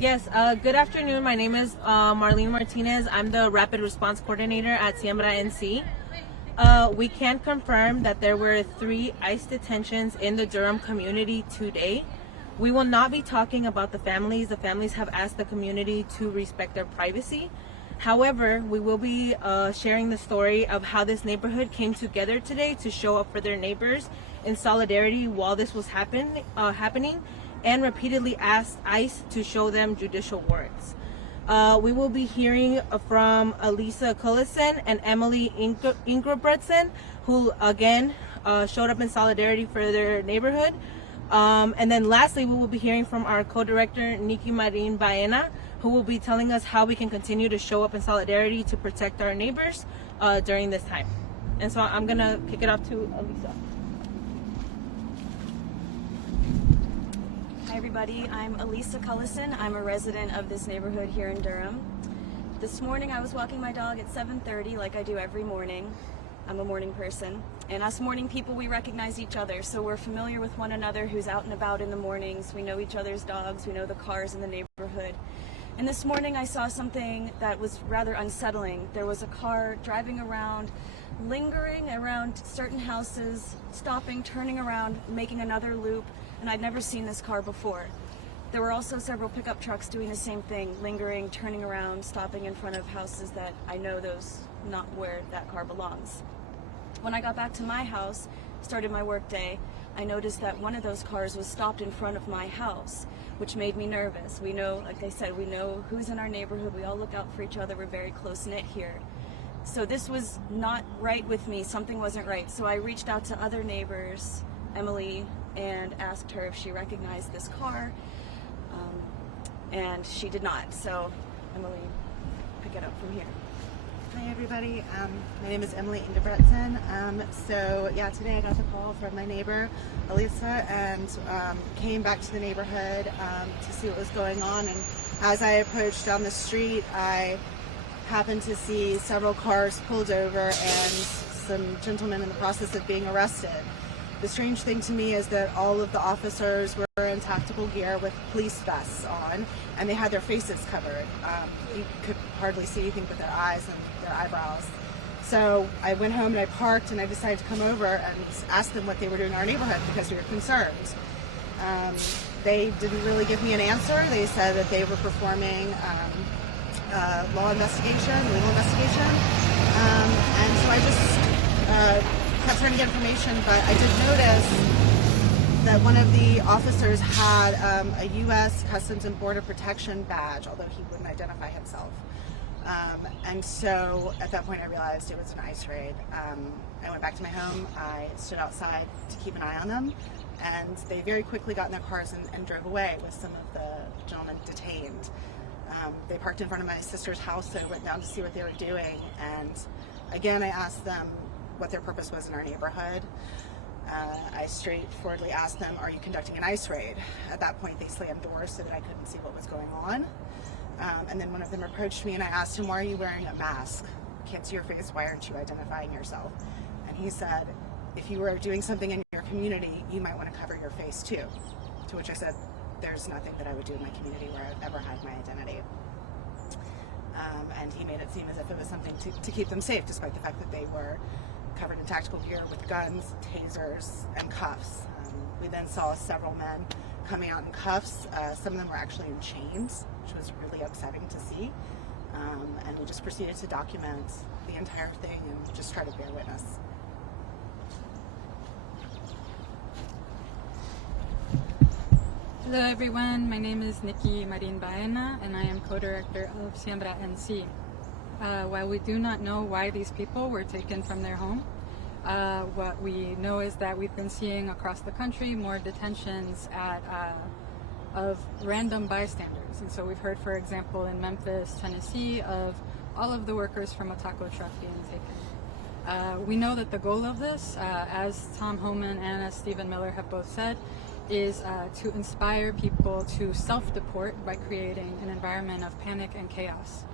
Yes, good afternoon. My name is Marlene Martinez. I'm the Rapid Response Coordinator at Siembra NC. We can confirm that there were 3 ICE detentions in the Durham community today. We will not be talking about the families. The families have asked the community to respect their privacy. However, we will be sharing the story of how this neighborhood came together today to show up for their neighbors in solidarity while this was happening, and repeatedly asked ICE to show them judicial warrants. We will be hearing from Elisa Cullison and Emily Ingebretson, who again showed up in solidarity for their neighborhood. And then lastly, we will be hearing from our co-director, Nikki Marin Baena, who will be telling us how we can continue to show up in solidarity to protect our neighbors during this time. And so I'm gonna kick it off to Elisa. Hi everybody, I'm Elisa Cullison. I'm a resident of this neighborhood here in Durham. This morning I was walking my dog at 7:30 like I do every morning. I'm a morning person. And us morning people, we recognize each other. So we're familiar with one another who's out and about in the mornings. We know each other's dogs. We know the cars in the neighborhood. And this morning I saw something that was rather unsettling. There was a car driving around, lingering around certain houses, stopping, turning around, making another loop. And I'd never seen this car before. There were also several pickup trucks doing the same thing, lingering, turning around, stopping in front of houses that I know those not where that car belongs. When I got back to my house, started my work day, I noticed that one of those cars was stopped in front of my house, which made me nervous. We know, like I said, we know who's in our neighborhood. We all look out for each other. We're very close-knit here. So this was not right with me. Something wasn't right. So I reached out to other neighbors, Emily, and asked her if she recognized this car, and she did not. So Emily, pick it up from here. Hi everybody, my name is Emily Ingebretson. So yeah, today I got the call from my neighbor Elisa and came back to the neighborhood to see what was going on. And as I approached down the street, I happened to see several cars pulled over and some gentlemen in the process of being arrested. The strange thing to me is that all of the officers were in tactical gear with police vests on, and they had their faces covered. You could hardly see anything but their eyes and their eyebrows. So I went home and I parked, and I decided to come over and ask them what they were doing in our neighborhood because we were concerned. They didn't really give me an answer. They said that they were performing law investigation, legal investigation, and so I just kept trying to get information, but I did notice that one of the officers had a U.S. Customs and Border Protection badge, although he wouldn't identify himself. And so at that point I realized it was an ICE raid. I went back to my home, I stood outside to keep an eye on them, and they very quickly got in their cars and drove away with some of the gentlemen detained. They parked in front of my sister's house, so I went down to see what they were doing, and again I asked them what their purpose was in our neighborhood. I straightforwardly asked them, are you conducting an ICE raid? At that point they slammed doors so that I couldn't see what was going on. And then one of them approached me and I asked him, why are you wearing a mask? Can't see your face, why aren't you identifying yourself? And he said, if you were doing something in your community, you might want to cover your face too. To which I said, there's nothing that I would do in my community where I've ever had my identity. And he made it seem as if it was something to keep them safe, despite the fact that they were covered in tactical gear with guns, tasers, and cuffs. We then saw several men coming out in cuffs. Some of them were actually in chains, which was really upsetting to see. And we just proceeded to document the entire thing and just try to bear witness. Hello everyone, my name is Nikki Marin Baena and I am co-director of Siembra NC. While we do not know why these people were taken from their home, what we know is that we've been seeing across the country more detentions of random bystanders. And so we've heard, for example, in Memphis, Tennessee, of all of the workers from a taco truck being taken. We know that the goal of this, as Tom Homan and as Stephen Miller have both said, is to inspire people to self-deport by creating an environment of panic and chaos.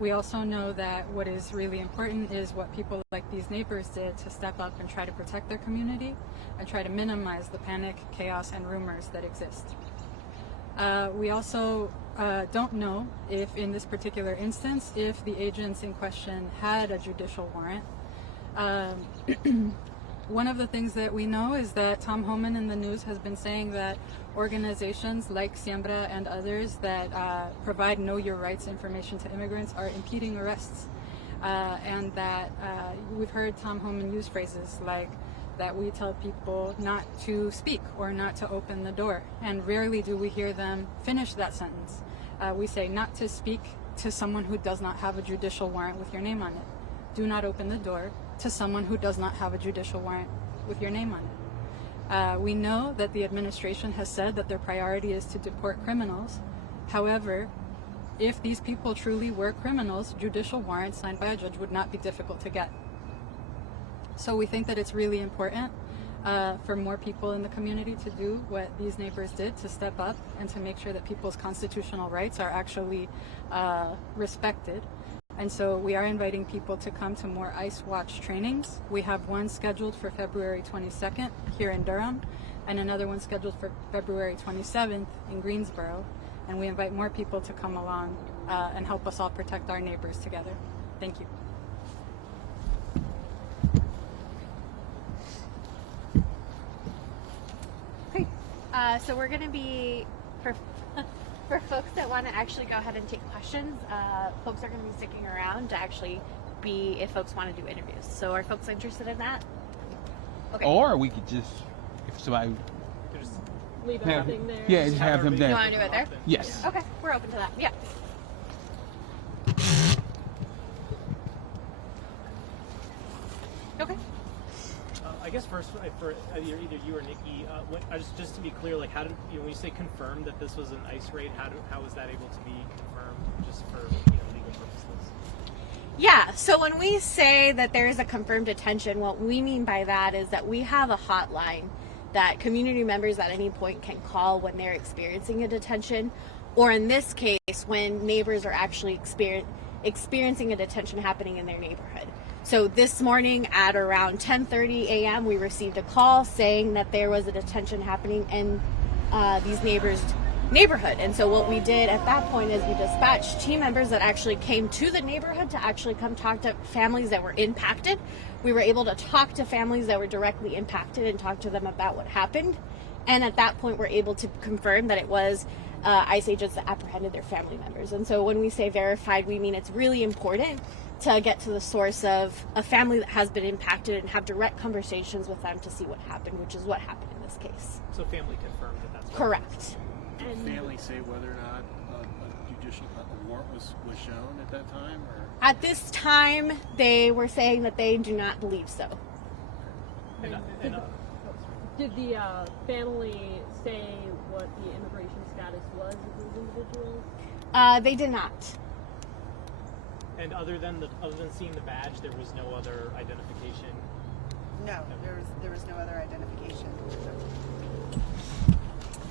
We also know that what is really important is what people like these neighbors did to step up and try to protect their community and try to minimize the panic, chaos, and rumors that exist. We also don't know if, in this particular instance, if the agents in question had a judicial warrant. One of the things that we know is that Tom Homan in the news has been saying that organizations like Siembra and others that provide know your rights information to immigrants are impeding arrests. And that we've heard Tom Homan use phrases like that we tell people not to speak or not to open the door. And rarely do we hear them finish that sentence. We say not to speak to someone who does not have a judicial warrant with your name on it. Do not open the door to someone who does not have a judicial warrant with your name on it. We know that the administration has said that their priority is to deport criminals. However, if these people truly were criminals, judicial warrants signed by a judge would not be difficult to get. So we think that it's really important for more people in the community to do what these neighbors did, to step up and to make sure that people's constitutional rights are actually respected. And so we are inviting people to come to more ICE Watch trainings. We have one scheduled for February 22nd here in Durham, and another one scheduled for February 27th in Greensboro. And we invite more people to come along and help us all protect our neighbors together. Thank you. So we're going to be, for folks that want to actually go ahead and take questions, folks are going to be sticking around to actually be, if folks want to do interviews. So are folks interested in that? Okay. Or we could just, if somebody Just leave everything there. yeah, just have them You there. want to do it there? Yes. Okay, we're open to that. Yeah. Okay. I guess first for either you or Nikki, just to be clear, like how did when you say confirmed that this was an ICE raid, how was that able to be confirmed, just for legal purposes? Yeah, so when we say that there is a confirmed detention, what we mean by that is that we have a hotline that community members at any point can call when they're experiencing a detention, or in this case, when neighbors are actually experiencing a detention happening in their neighborhood. So this morning at around 10:30 a.m., we received a call saying that there was a detention happening in these neighbors' neighborhood. And so what we did at that point is we dispatched team members that actually came to the neighborhood to actually come talk to families that were impacted. We were able to talk to families that were directly impacted and talk to them about what happened. And at that point, we're able to confirm that it was ICE agents that apprehended their family members. And so when we say verified, we mean it's really important to get to the source of a family that has been impacted and have direct conversations with them to see what happened, which is what happened in this case. So family confirmed that that's what Correct. Did family say whether or not a judicial warrant was shown at that time? Or? At this time, they were saying that they do not believe so. Did the family say what the immigration status was of these individuals? They did not. And other than seeing the badge, there was no other identification. No, there was no other identification.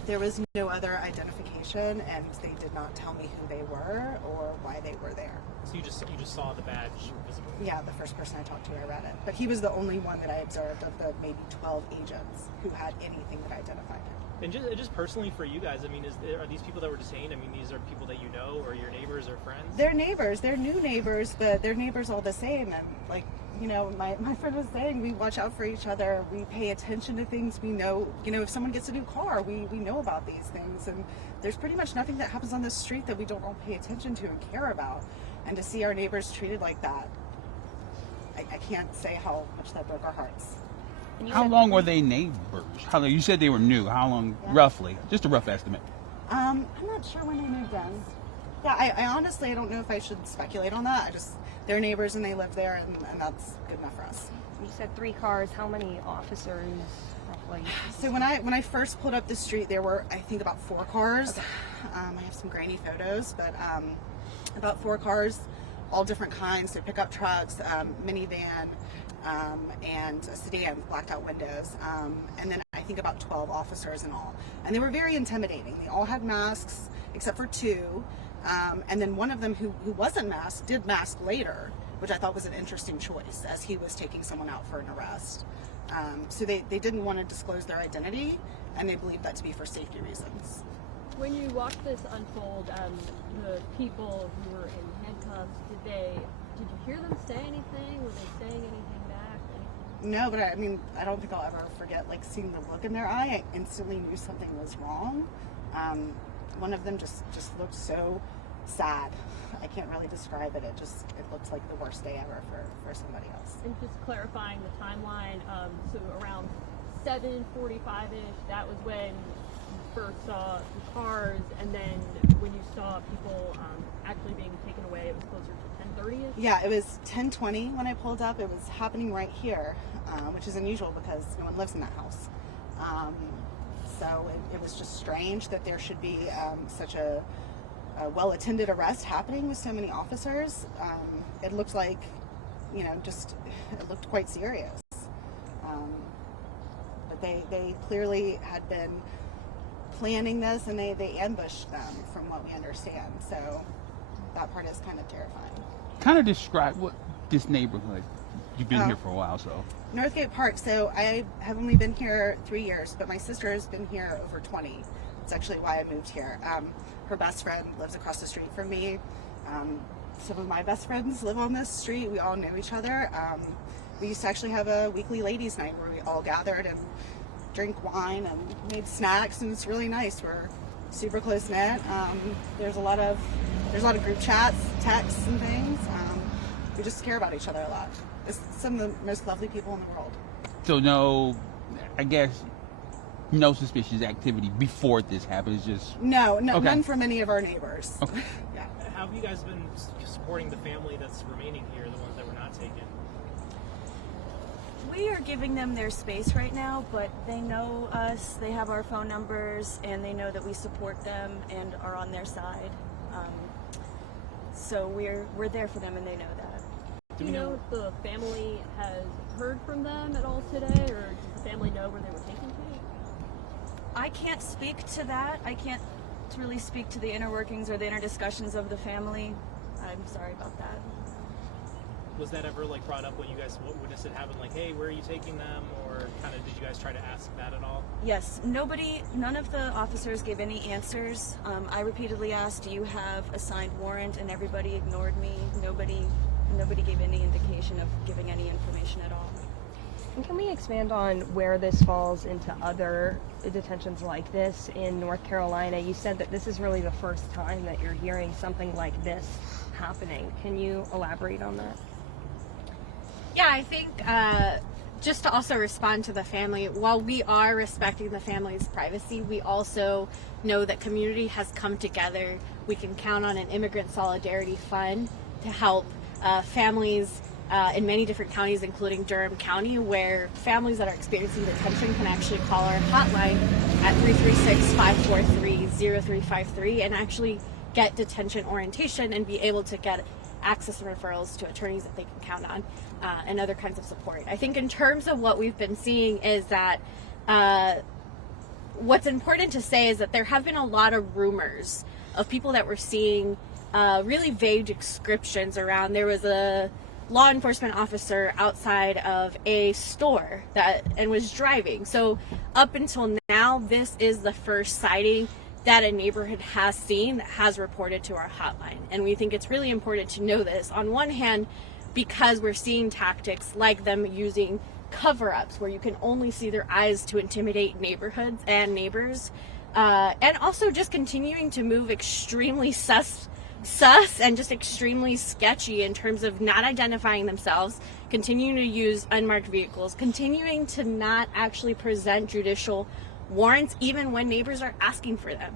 There was no other identification, and they did not tell me who they were or why they were there. So you just saw the badge visible. Yeah, the first person I talked to, I read it. But he was the only one that I observed of the maybe 12 agents who had anything that identified him. And just personally for you guys, I mean, are these people that were detained? I mean, these are people that you know, or your neighbors or friends? They're neighbors. They're new neighbors, but they're neighbors all the same. And like, my friend was saying, we watch out for each other. We pay attention to things. We know, if someone gets a new car, we know about these things. And there's pretty much nothing that happens on the street that we don't all pay attention to and care about. And to see our neighbors treated like that, I can't say how much that broke our hearts. How long were they neighbors? You said they were new. How long, roughly? Just a rough estimate. I'm not sure when they moved in. Yeah, I honestly, I don't know if I should speculate on that. They're neighbors and they live there, and that's good enough for us. You said 3 cars. How many officers, roughly? So when I first pulled up the street, there were, I think, about 4 cars. Okay. I have some grainy photos, but about 4 cars, all different kinds. So pickup trucks, minivan, and a sedan with blacked out windows. And then I think about 12 officers in all. And they were very intimidating. They all had masks, except for 2. And then one of them who wasn't masked did mask later, which I thought was an interesting choice as he was taking someone out for an arrest. So they didn't want to disclose their identity, and they believed that to be for safety reasons. When you watched this unfold, the people who were in handcuffs, did you hear them say anything? Were they saying anything back? No, but I don't think I'll ever forget like seeing the look in their eye. I instantly knew something was wrong. One of them just looked so sad. I can't really describe it. It looked like the worst day ever for somebody else. And just clarifying the timeline, so around 7:45-ish, that was when you first saw the cars, and then when you saw people actually being taken away, it was closer to 10:30ish? Yeah, it was 10:20 when I pulled up. It was happening right here, which is unusual because no one lives in that house. So it was just strange that there should be such a well-attended arrest happening with so many officers. It looked like, it looked quite serious. But they clearly had been planning this, and they ambushed them from what we understand. So that part is kind of terrifying. Kind of describe what this neighborhood. You've been here for a while, so. Northgate Park. So I have only been here 3 years, but my sister has been here over 20. It's actually why I moved here. Her best friend lives across the street from me. Some of my best friends live on this street. We all know each other. We used to actually have a weekly ladies' night where we all gathered and drink wine and made snacks, and it's really nice. We're super close knit. There's a lot of group chats, texts, and things. We just care about each other a lot. It's some of the most lovely people in the world. So no suspicious activity before this happened. It's just no, okay. None from any of our neighbors. Okay. Yeah. How have you guys been supporting the family that's remaining here, the ones that were not taken? We are giving them their space right now, but they know us, they have our phone numbers, and they know that we support them and are on their side. So we're there for them, and they know that. Do you know if the family has heard from them at all today, or does the family know where they were taken to? I can't speak to that. I can't really speak to the inner workings or the inner discussions of the family. I'm sorry about that. Was that ever brought up when you guys witnessed it happen? Like, hey, where are you taking them? Or kind of did you guys try to ask that at all? Yes, none of the officers gave any answers. I repeatedly asked, do you have a signed warrant? And everybody ignored me. Nobody gave any indication of giving any information at all. And can we expand on where this falls into other detentions like this in North Carolina? You said that this is really the first time that you're hearing something like this happening. Can you elaborate on that? Yeah, I think just to also respond to the family, while we are respecting the family's privacy, we also know that community has come together. We can count on an immigrant solidarity fund to help families in many different counties, including Durham County, where families that are experiencing detention can actually call our hotline at 336-543-0353 and actually get detention orientation and be able to get access and referrals to attorneys that they can count on, and other kinds of support. I think in terms of what we've been seeing is that what's important to say is that there have been a lot of rumors of people that were seeing really vague descriptions around. There was a law enforcement officer outside of a store and was driving. So up until now, this is the first sighting that a neighborhood has seen that has reported to our hotline. And we think it's really important to know this. On one hand, because we're seeing tactics like them using cover-ups where you can only see their eyes to intimidate neighborhoods and neighbors, and also just continuing to move extremely sus and just extremely sketchy in terms of not identifying themselves, continuing to use unmarked vehicles, continuing to not actually present judicial warrants even when neighbors are asking for them.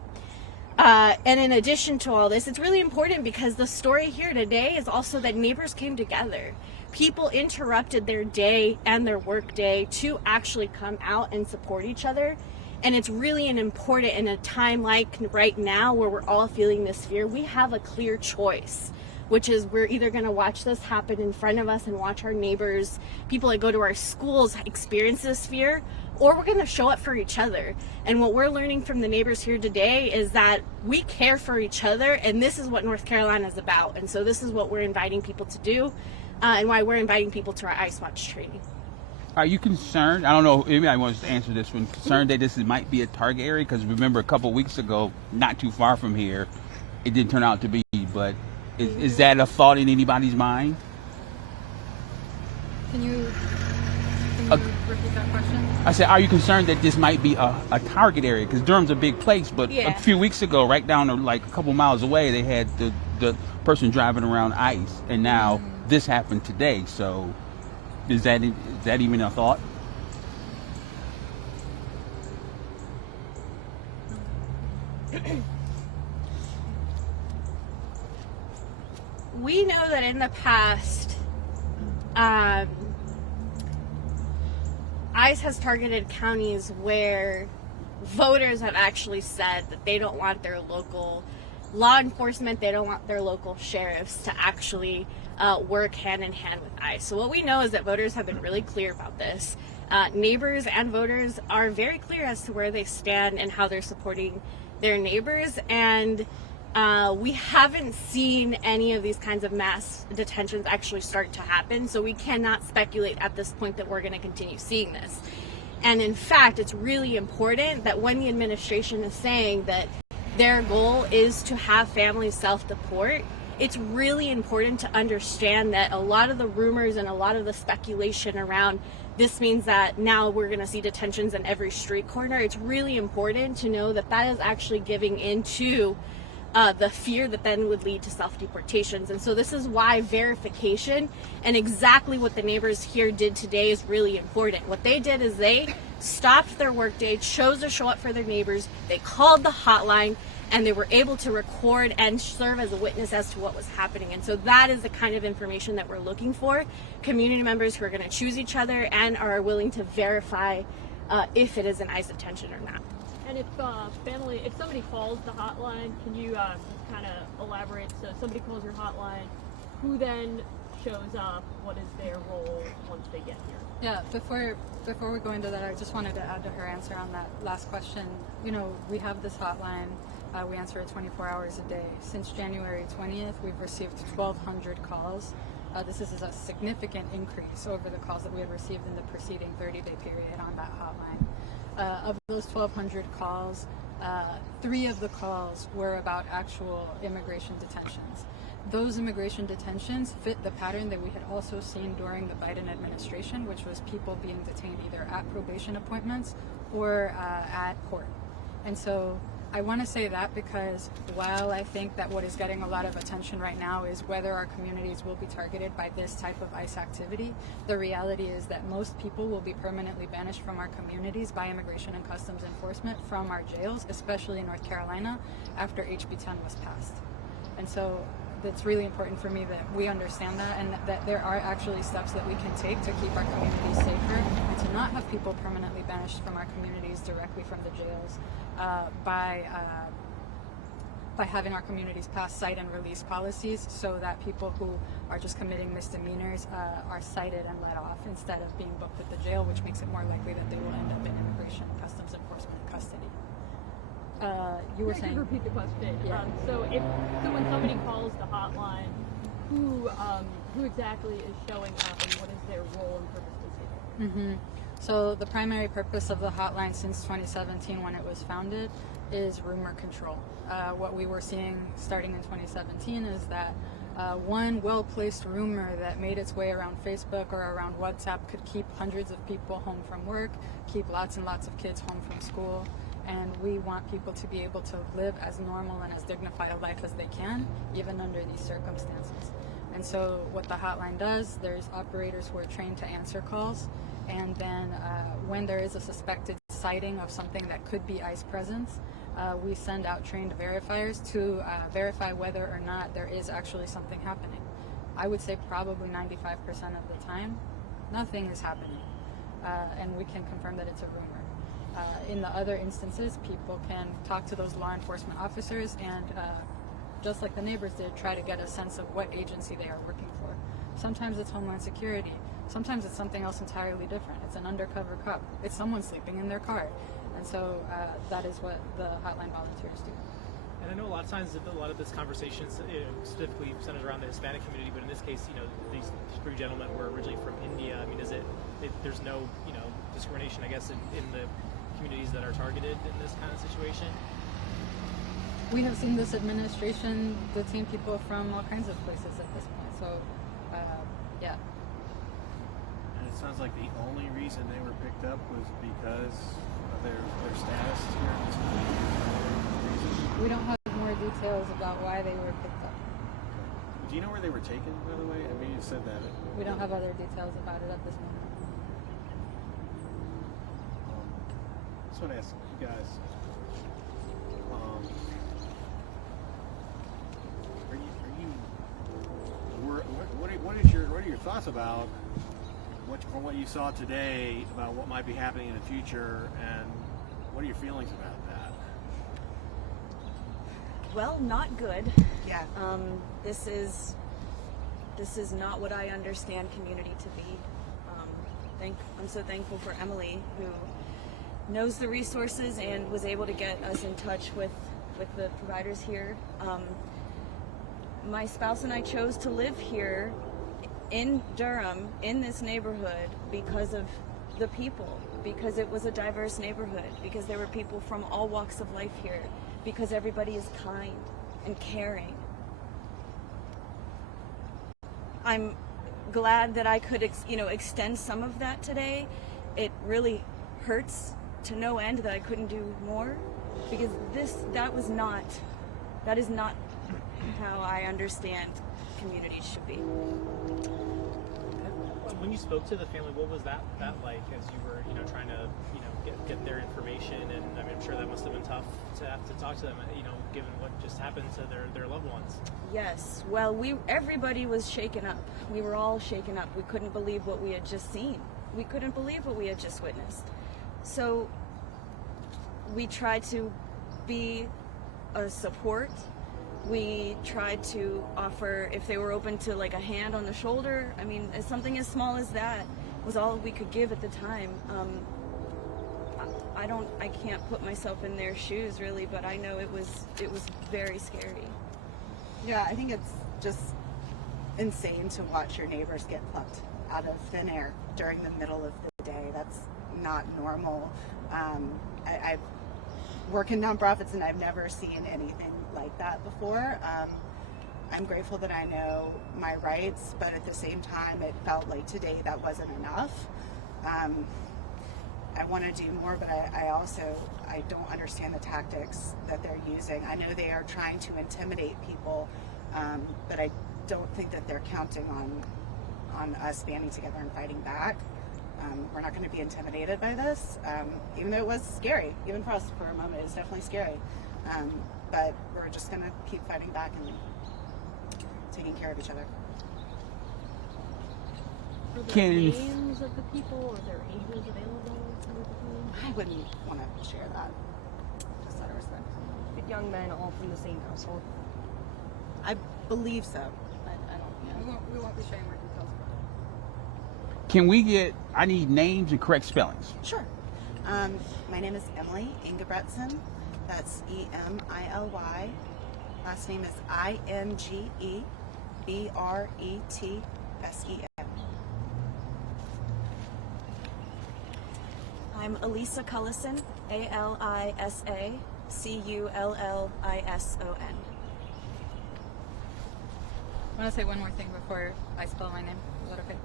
And in addition to all this, it's really important because the story here today is also that neighbors came together. People interrupted their day and their work day to actually come out and support each other. And it's really important in a time like right now where we're all feeling this fear, we have a clear choice, which is we're either going to watch this happen in front of us and watch our neighbors, people that go to our schools experience this fear, or we're going to show up for each other. And what we're learning from the neighbors here today is that we care for each other, and this is what North Carolina is about. And so this is what we're inviting people to do, and why we're inviting people to our ICE Watch training. Are you concerned? I don't know. Maybe I want to answer this one. Concerned that this might be a target area? Because remember, a couple of weeks ago, not too far from here, it didn't turn out to be. But is that a thought in anybody's mind? Can you repeat that question? I said, are you concerned that this might be a target area? Because Durham's a big place, but Yeah. a few weeks ago, right down to like a couple miles away, they had the person driving around ICE, and now this happened today. So, is that even a thought? We know that in the past, ICE has targeted counties where voters have actually said that they don't want their local law enforcement, they don't want their local sheriffs to actually work hand in hand with ICE. So what we know is that voters have been really clear about this. Neighbors and voters are very clear as to where they stand and how they're supporting their neighbors, and we haven't seen any of these kinds of mass detentions actually start to happen, so we cannot speculate at this point that we're going to continue seeing this. And in fact, it's really important that when the administration is saying that their goal is to have families self-deport, it's really important to understand that a lot of the rumors and a lot of the speculation around this means that now we're going to see detentions in every street corner. It's really important to know that that is actually giving into the fear that then would lead to self-deportations. And so this is why verification and exactly what the neighbors here did today is really important. What they did is they stopped their workday, chose to show up for their neighbors, they called the hotline, and they were able to record and serve as a witness as to what was happening. And so that is the kind of information that we're looking for. Community members who are going to choose each other and are willing to verify if it is an ICE detention or not. And if if somebody calls the hotline, can you just kind of elaborate? So somebody calls your hotline, who then shows up? What is their role once they get here? Yeah, before we go into that, I just wanted to add to her answer on that last question. You know, we have this hotline. We answer it 24 hours a day. Since January 20th, we've received 1,200 calls. This is a significant increase over the calls that we had received in the preceding 30-day period on that hotline. Of those 1,200 calls, 3 of the calls were about actual immigration detentions. Those immigration detentions fit the pattern that we had also seen during the Biden administration, which was people being detained either at probation appointments or at court. And so I want to say that because while I think that what is getting a lot of attention right now is whether our communities will be targeted by this type of ICE activity, the reality is that most people will be permanently banished from our communities by Immigration and Customs Enforcement from our jails, especially in North Carolina, after HB 10 was passed. And so it's really important for me that we understand that and that there are actually steps that we can take to keep our communities safer and to not have people permanently banished from our communities directly from the jails by having our communities pass cite and release policies so that people who are just committing misdemeanors are cited and let off instead of being booked at the jail, which makes it more likely that they will end up in Immigration and Customs Enforcement custody. You were saying. Repeat the question. Yeah. So when somebody calls the hotline, who exactly is showing up and what is their role and purpose here? So the primary purpose of the hotline since 2017 when it was founded is rumor control. What we were seeing starting in 2017 is that one well-placed rumor that made its way around Facebook or around WhatsApp could keep hundreds of people home from work, keep lots and lots of kids home from school, and we want people to be able to live as normal and as dignified a life as they can, even under these circumstances. And so what the hotline does, there's operators who are trained to answer calls, and then when there is a suspected sighting of something that could be ICE presence, we send out trained verifiers to verify whether or not there is actually something happening. I would say probably 95% of the time, nothing is happening, and we can confirm that it's a rumor. In the other instances, people can talk to those law enforcement officers and, just like the neighbors did, try to get a sense of what agency they are working for. Sometimes it's Homeland Security. Sometimes it's something else entirely different. It's an undercover cop. It's someone sleeping in their car. And so that is what the hotline volunteers do. And I know a lot of times a lot of this conversation specifically centers around the Hispanic community, but in this case, these three gentlemen were originally from India. I mean, there's no, discrimination, I guess, in the communities that are targeted in this kind of situation? We have seen this administration detain people from all kinds of places at this point. So, yeah. And it sounds like the only reason they were picked up was because of their status here in this country. We don't have more details about why they were picked up. Do you know where they were taken, by the way? I mean, you said that. We don't have other details about it at this moment. I just want to ask you guys, what are your thoughts about from what you saw today about what might be happening in the future, and what are your feelings about that? Well, not good. Yeah. This is not what I understand community to be. I'm so thankful for Emily, who knows the resources and was able to get us in touch with the providers here. My spouse and I chose to live here in Durham, in this neighborhood, because of the people, because it was a diverse neighborhood, because there were people from all walks of life here, because everybody is kind and caring. I'm glad that I could extend some of that today. It really hurts to no end that I couldn't do more, because that is not how I understand communities should be. When you spoke to the family, what was that like as you were trying to get their information? And I mean, I'm sure that must have been tough to have to talk to them, given what just happened to their loved ones. Yes, well, everybody was shaken up. We were all shaken up. We couldn't believe what we had just seen. We couldn't believe what we had just witnessed. So we tried to be a support. We tried to offer, if they were open to like a hand on the shoulder. I mean, something as small as that was all we could give at the time. I can't put myself in their shoes really, but I know it was very scary. Yeah, I think it's just insane to watch your neighbors get plucked out of thin air during the middle of the day. That's not normal. I've worked in nonprofits and I've never seen anything like that before. I'm grateful that I know my rights, but at the same time, it felt like today that wasn't enough. I want to do more, but I don't understand the tactics that they're using. I know they are trying to intimidate people, but I don't think that they're counting on us banding together and fighting back. We're not going to be intimidated by this, even though it was scary. Even for us, for a moment, it was definitely scary. But we're just going to keep fighting back and taking care of each other. Are there names of the people? Are there ages available? I wouldn't want to share that. Just out of respect. The young men all from the same household. I believe so. I don't. We won't be sharing more details about it. Can we I need names and correct spellings. Sure. My name is Emily Ingebretsen. That's E-M-I-L-Y. Last name is I-N-G-E-B-R-E-T-S-E-N. I'm Alisa Cullison, A-L-I-S-A C-U-L-L-I-S-O-N. I want to say one more thing before I spell my name. Is that okay?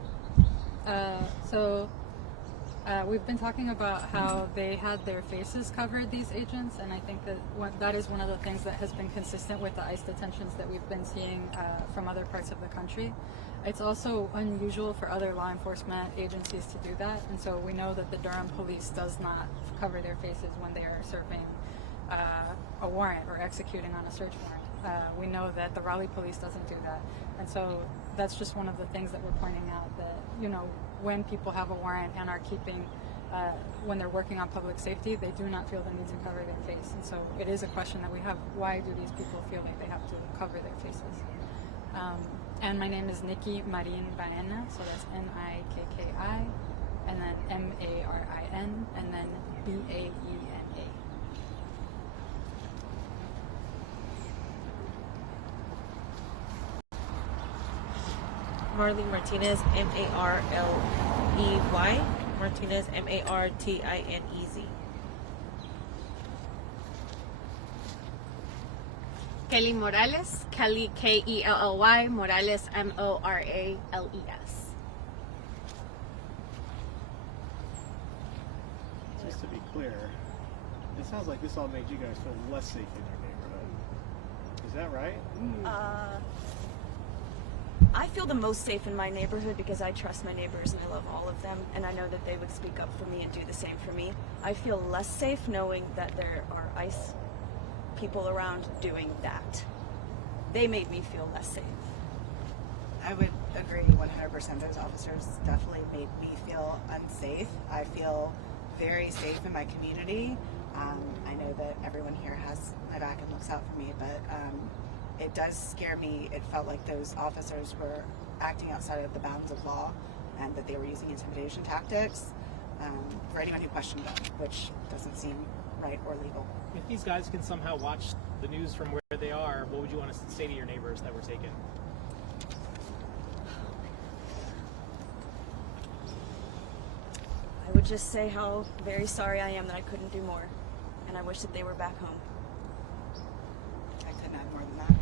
We've been talking about how they had their faces covered, these agents, and I think that that is one of the things that has been consistent with the ICE detentions that we've been seeing from other parts of the country. It's also unusual for other law enforcement agencies to do that, and so we know that the Durham police does not cover their faces when they are serving a warrant or executing on a search warrant. We know that the Raleigh police doesn't do that, and so that's just one of the things that we're pointing out, that when people have a warrant and are keeping when they're working on public safety, they do not feel the need to cover their face, and so it is a question that we have: why do these people feel like they have to cover their faces? And my name is Nikki Marin Baena, so that's Nikki, and then Marin, and then Baena. Marlene Martinez, M-A-R-L-E-Y. Martinez, M-A-R-T-I-N-E-Z. Kelly Morales, Kelly K-E-L-L-Y, Morales M-O-R-A-L-E-S. Just to be clear, it sounds like this all made you guys feel less safe in your neighborhood. Is that right? I feel the most safe in my neighborhood because I trust my neighbors and I love all of them, and I know that they would speak up for me and do the same for me. I feel less safe knowing that there are ICE people around doing that. They made me feel less safe. I would agree 100%. Those officers definitely made me feel unsafe. I feel very safe in my community. I know that everyone here has my back and looks out for me, but it does scare me. It felt like those officers were acting outside of the bounds of law and that they were using intimidation tactics for anyone who questioned them, which doesn't seem right or legal. If these guys can somehow watch the news from where they are, what would you want to say to your neighbors that were taken? I would just say how very sorry I am that I couldn't do more, and I wish that they were back home. I couldn't add more than that.